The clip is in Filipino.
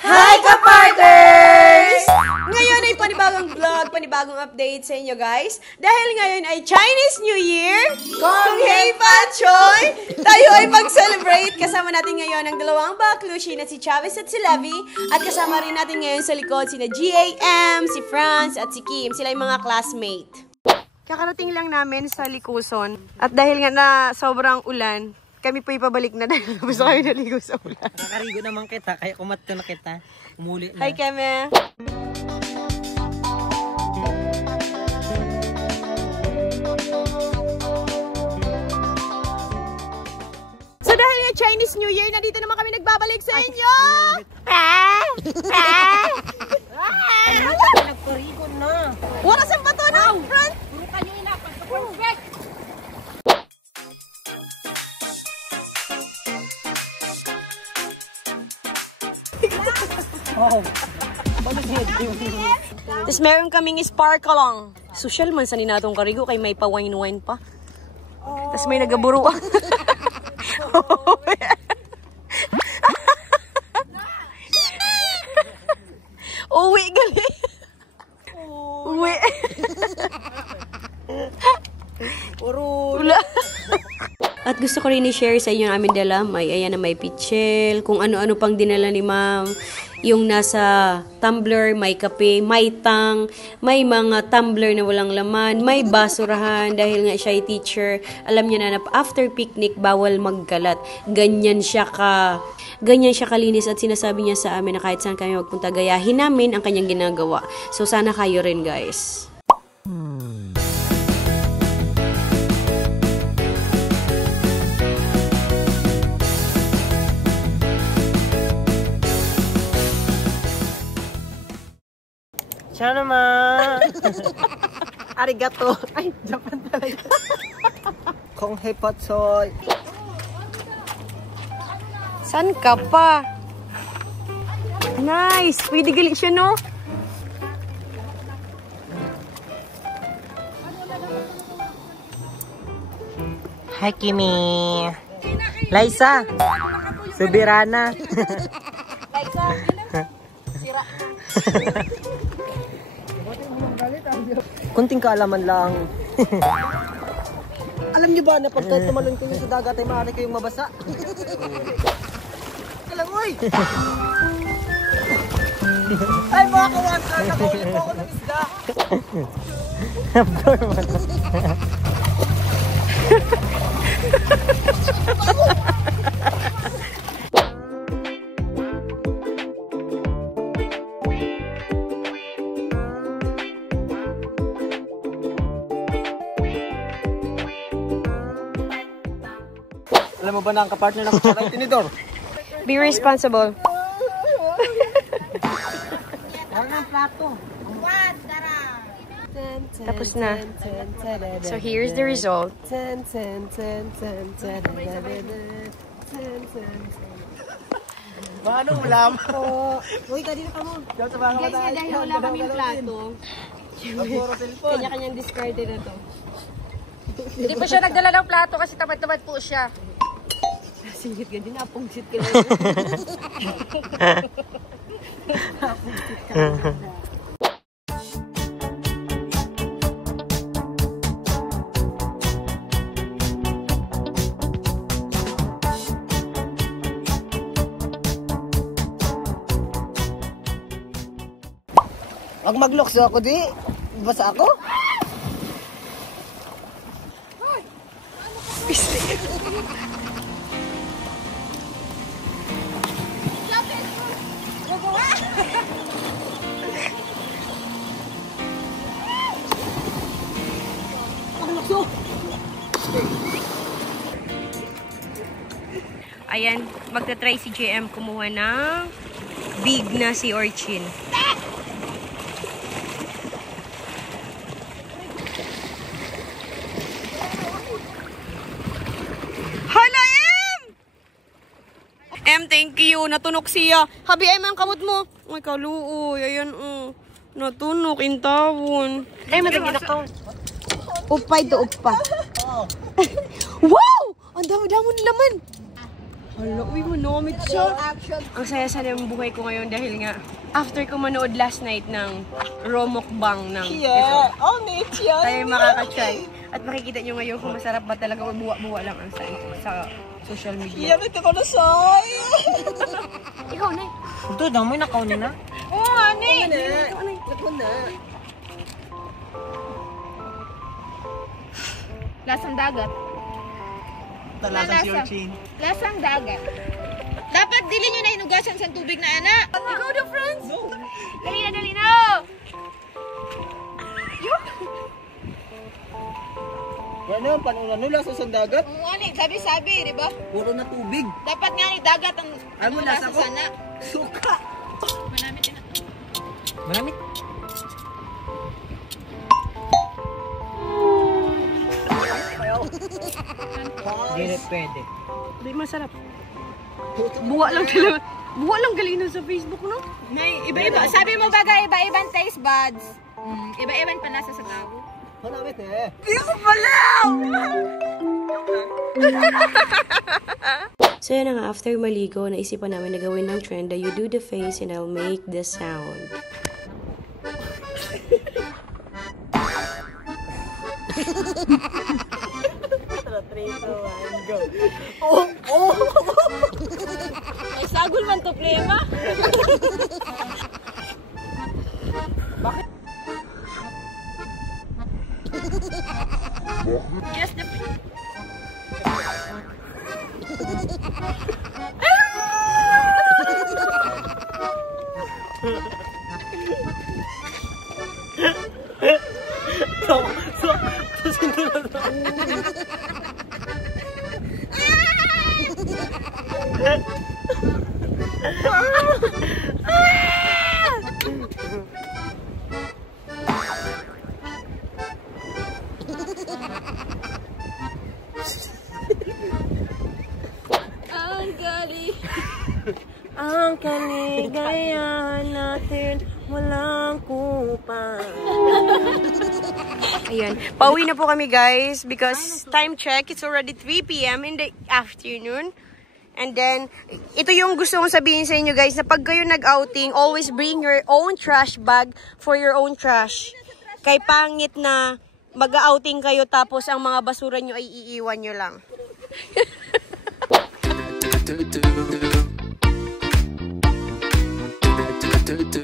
Hi, ka-partners! Ngayon ay panibagong vlog, panibagong update sa inyo, guys. Dahil ngayon ay Chinese New Year, Kung Hei Pachoy, tayo ay mag-celebrate. Kasama natin ngayon ang dalawang baklushi na si Chavez at si Levy. At kasama rin natin ngayon sa likod sina GAM, si Franz at si Kim. Sila yung mga classmate. Kakarating lang namin sa Likuson. At dahil nga na sobrang ulan, kami po ipabalik na dahil gusto kami naligo sa ulan. Nakarigo naman kita, kaya kumato na kita. Umuli na. Hi, Keme! So dahil nga Chinese New Year, nandito naman kami nagbabalik sa inyo! Nagkarigo na. Wala sa bato na! Front! Puro kanina, perfect! Oh. Tapos meron kaming sparkle. Social man sa ninatong karigo kay may pa-wine-wine pa. Tapos may nagaburuan. Uwi gali. Uwi. Wala. At gusto ko rin i-share sa inyo namin dala. Ayan na may pichel, kung ano-ano pang dinala ni ma'am. Yung nasa tumbler, may kape, may tang, may mga tumbler na walang laman, may basurahan dahil nga siya ay teacher. Alam niya na after picnic, bawal magkalat. Ganyan siya kalinis at sinasabi niya sa amin na kahit saan kami magpunta, gayahin namin ang kanyang ginagawa. So sana kayo rin, guys. Siya naman. Arigato. Ay, Japan talaga. Kung Hei Pachoy. San ka pa? Nice! Pwede galit siya, no? Hi, Kimi. Liza. Subirana. Liza, sira. Kunting kaalaman lang. Alam niyo ba na pagka tumalon kayo sa dagat ay maaari kayong mabasa? Kalangoy! Ay mga kawansa, nakulit po ako ng isda! Abnormal. Alam mo ba na ang kapartner ng kutsara ay tinidor? Be responsible. Wala ng plato. Tapos na. So here's the result. Paano ulam? Uy, kanina ka mo. Guys, dahil wala kaming plato. Kanya-kanyang discarded na to. Hindi po siya nagdala ng plato kasi tamad-tamad po siya. Singit ka din, napungsit ka lang. Napungsit ka lang. Wag maglokso ako di. Basa ako? Ayan, magta-try si JM kumuha ng big na sea urchin. Hala, M, thank you. Natunog siya. Habi ay man kamot mo. Ay, kaluoy. Ayan, natunog, intawon. Ay, madagin ako. Upay to upa. Wow! Ang dami-dami laman. Hala, uy, manamit siya. Ang saya-saya ng buhay ko ngayon dahil nga, after ko manood last night ng raw mukbang ng tayo makaka-try. At makikita nyo ngayon kung masarap ba talaga o buwa-buwa lang ang sa social media. Ito ko na soy! Ikaw, Nay. Ito, dami na kaon na. Oo, Nay. Ito na. Lasang dagat. Talaga si Orchin. Lasang dagat. Dapat dili nyo na hinugasan sa tubig na anak. Ikaw na, friends. No. Dali na, dali na. Ano, paano lasa sa dagat? Sabi-sabi, di ba? Puro na tubig. Dapat nga ni dagat ang Ay, mo lasa ko. sana. Suka. Manamit din ito. Maramit. Hindi pwede. Di masarap. Buwa lang galing sa Facebook, no? May iba-iba. Sabi mo baga iba-ibang taste buds. Iba-ibang panasa sa tao. Maramit eh. So yun na nga, after maligo, naisipan namin na gawin ng trend na you do the face and I'll make the sound. Ay, sagol man to, plema. Just the... Ang kaligayahan natin walang kupang. Ayan, pauwi na po kami guys because time check, it's already 3 p.m. in the afternoon. And then, ito yung gusto kong sabihin sa inyo guys, na pag kayo nag-outing, always bring your own trash bag for your own trash. Kay pangit na mag-outing kayo tapos ang mga basura nyo ay iiwan nyo lang. do